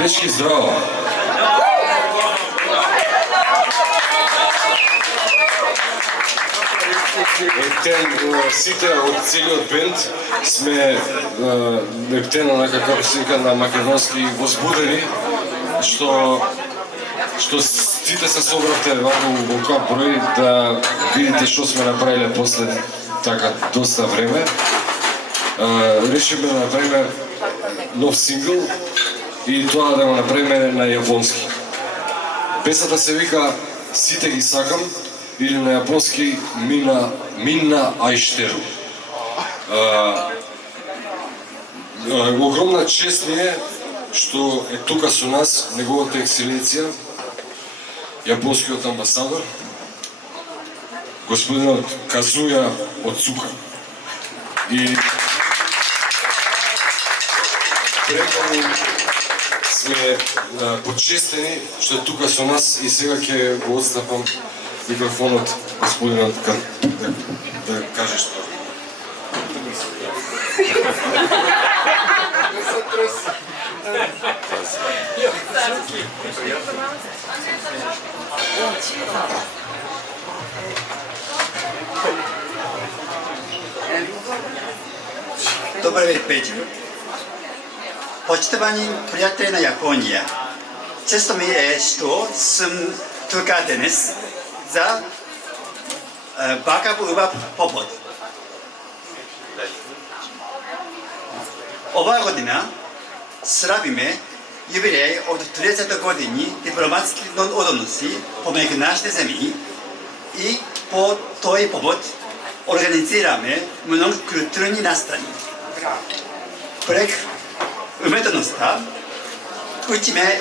Дечки, здраво! Сите од целиот бенд сме нептено некако синка на македонски возбудени, што сите се собравте вака во кој број да видите што сме направиле после така доста време. Решиме да направиме нов сингл и тоа да го направиме на јапонски. Песната се вика "Сите ги сакам" или на јапонски "Минна ајштеру". Огромна чест ми е што е тука со нас неговата екселенција, јапонскиот амбасадор, господинот Казуја Оцука. И преку сме почестени што е тука со нас и сега ќе го отстапам микрофонот господинот да каже што. Добър вечер, Петю. Почитавани приятели на Япония, често ми е, що съм тук днес за бакав повод. Ова година славиме юбилей от 30 години дипломатски односи помежду нашите земји и по тој повод организираме много културни настани. Прек уметността учиме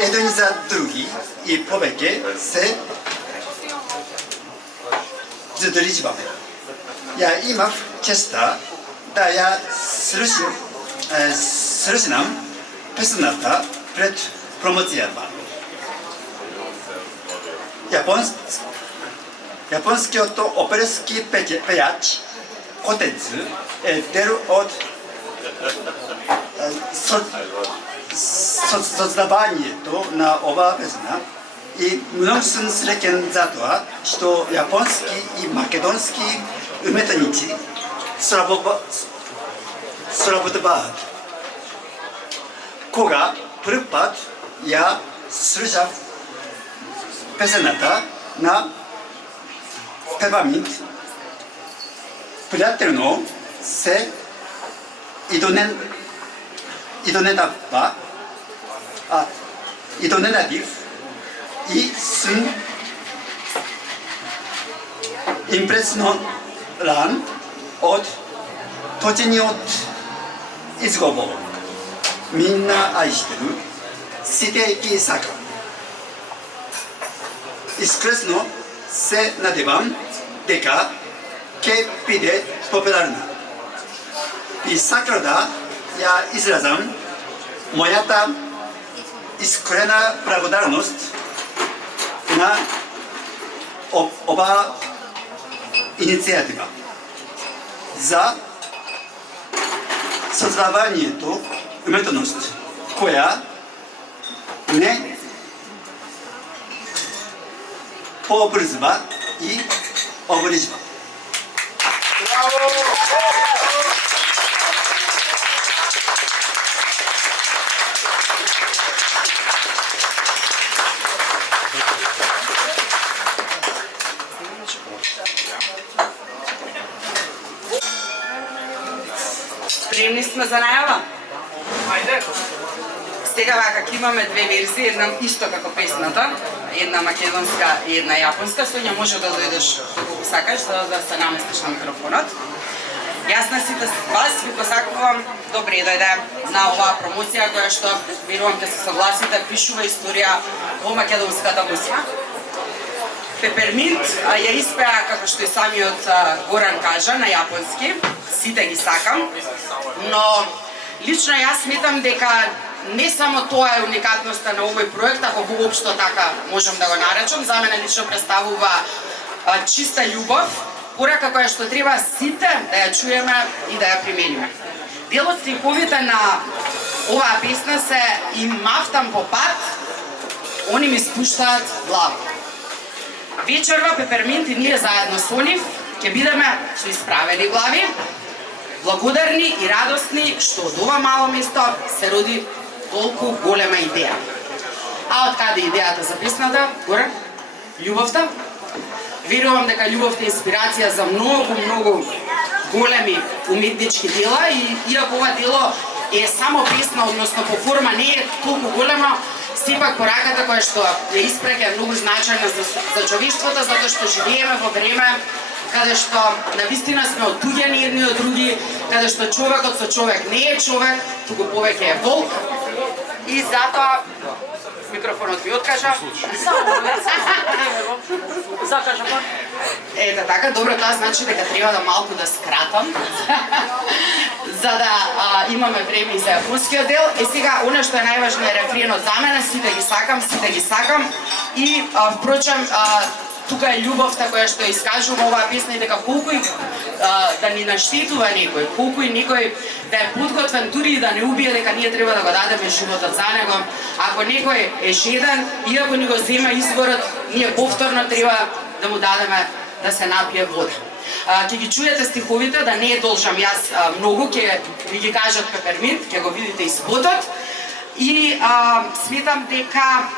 едни за други и повеќе се задруживаме. Ја имав честа да ја срещнам песната пред промоцијата. Јапонскиот оперски пејач Котецу е дел од создавањето на оваа песна и многу сум среќен за тоа што јапонски и македонски уметници сработуваат. Кога прв пат ја слушав песната на Пепаминт, пријателно се идонедадив и сум импресиран од точниот изговор. Минна ајштеру, сите ги сакам. Искресно се надевам дека ќе биде популарна. И сакам да ја изразам мојата искрена благодарност на оваа иницијатива за создавањето уметност која не пообрзва и обрижва. Спремни сме за најава? Ајде. Сега вака ќе имаме две верзии, една исто како песната, една македонска и една јапонска. Соња може да дојдеш ако сакаш, за да се наместиш на микрофонот. Јас на сите вас ви посакувам добре дојде на оваа промоција која што верувам ќе се согласите пишува историја во македонската музика. Пеперминт ја испеа, како што и самиот Горан кажа, на јапонски, сите ги сакам, но лично јас сметам дека не само тоа е уникатноста на овој проект, ако воопшто така можам да го наречам, за мене лично представува чиста љубов, порака која што треба сите да ја чуеме и да ја примениме. Дел од стиховите на оваа песна се и мафтам по пат, они ми спуштаат глава. Вечерва Пеперминт и ние заедно со нив ќе бидеме со исправени глави, благодарни и радосни што од ова мало место се роди толку голема идеја. А од каде идејата за песната? Горе? Љубовта. Верувам дека љубовта е инспирација за многу големи уметнички дела и иако ова дело е само песна, односно по форма не е толку голема, сепак пораката која што ја испреќа е многу значајна за човештвото, затоа што живееме во време каде што навистина сме оттуѓени едни од други, каде што човекот со човек не е човек, туку повеќе е волк. И затоа микрофонот ви откажа. Закажа па. Ете така, добро, тоа значи дека треба да малку да скратам. За да имаме време и за јапонскиот дел. И сега, она што е најважно е рефренот за мене, сите ги сакам. И, впрочем, тука е љубовта која што искажува оваа песна и дека колку и да ни наштетува некој, колку и некој да е подготвен дури и да не убие дека ние треба да го дадеме животот за него. Ако некој е жеден, иако ни го зема изворот, ние повторно треба да му дадеме да се напие вода. Ќе ги чуете стиховите, да не должам јас многу, ќе ви ги кажат Пеперминт, ќе го видите и спотот. И сметам дека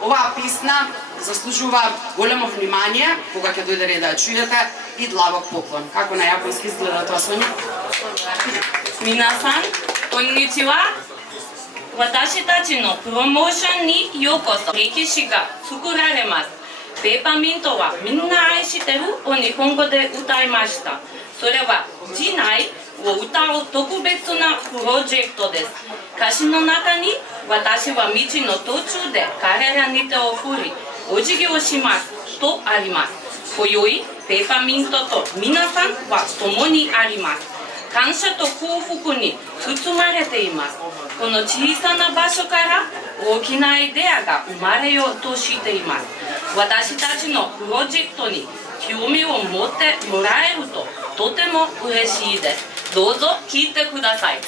оваа песна заслужува големо внимание кога ќе дојде ред да ја чуете и длабок поклон. Како на јапонски изгледа тоа, Соња? Минасан, конничива. Ваташи тачи но промоушен ни йокосо. Рекиши га цукураремасу. ペーパーミントはみんな愛してるを日本語で歌いました。それは時代を歌う特別なプロジェクトです。歌詞の中に私は道の途中で彼らに手を振りお辞儀をしますとあります。今宵ペーパーミントと皆さんは共にあります。感謝と幸福に包まれています。この小さな場所から大きなアイデアが生まれようとしています。私たちのプロジェクトに興味を持ってもらえるととても嬉しいです。どうぞ聴いてください。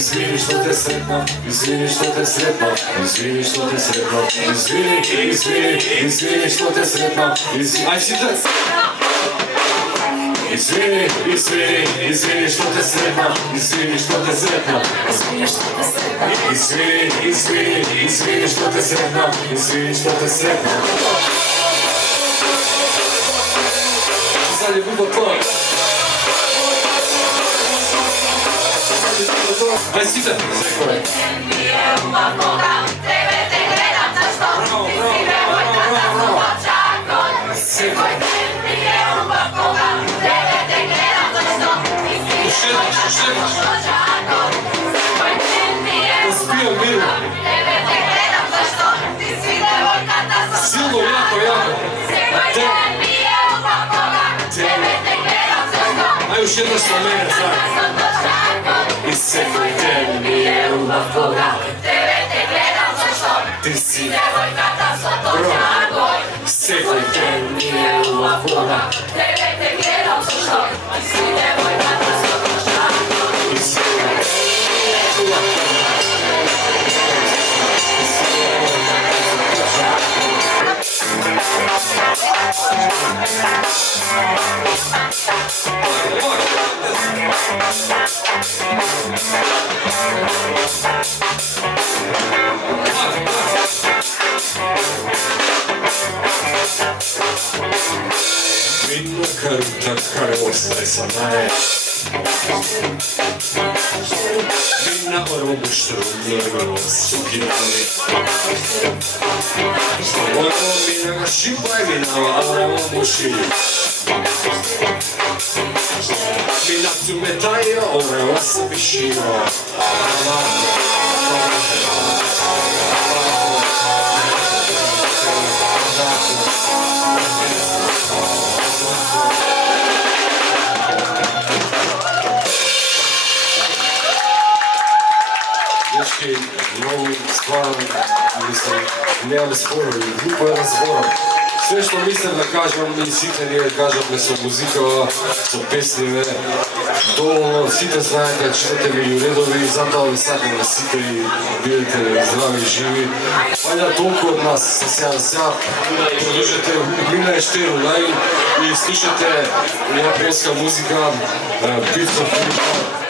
Извини, что ты сретно, извини, что ты сретно, извини, что ты сретно, извини, что ты сретно, извини, что ты сретно, извини, что ты сретно, извини, что ты сретно, извини, что ты сретно. Сзади глубоко. Спасибо. Успел мир. Силу яко. Ай, уште едно со мене, И секој ден ми е убав кога тебе гледам зашто ти си девојката со точак. Секој ден ми е убав кога тебе гледам зашто ти си девојката со точак. И секој ден ми е убав кога Видно кръвта кръвостай са мае. Видна робощрудна сукинали. Оно минава шипа и минава орава муши. Мина цуметая орава се вишива. Дечки, много стварам, мислам, нямам спорови, глупо е да зборам. Sve što mislim da kažem, i sите ние кажат со музика, со песниве, доволно сите знаете, читате меѓу редови, затоа ви сакам да сите и бидете здрави и живи. Вајда толку од нас, сега продолжете, мина е штеру, и слушате јапонска музика, Beats of Future.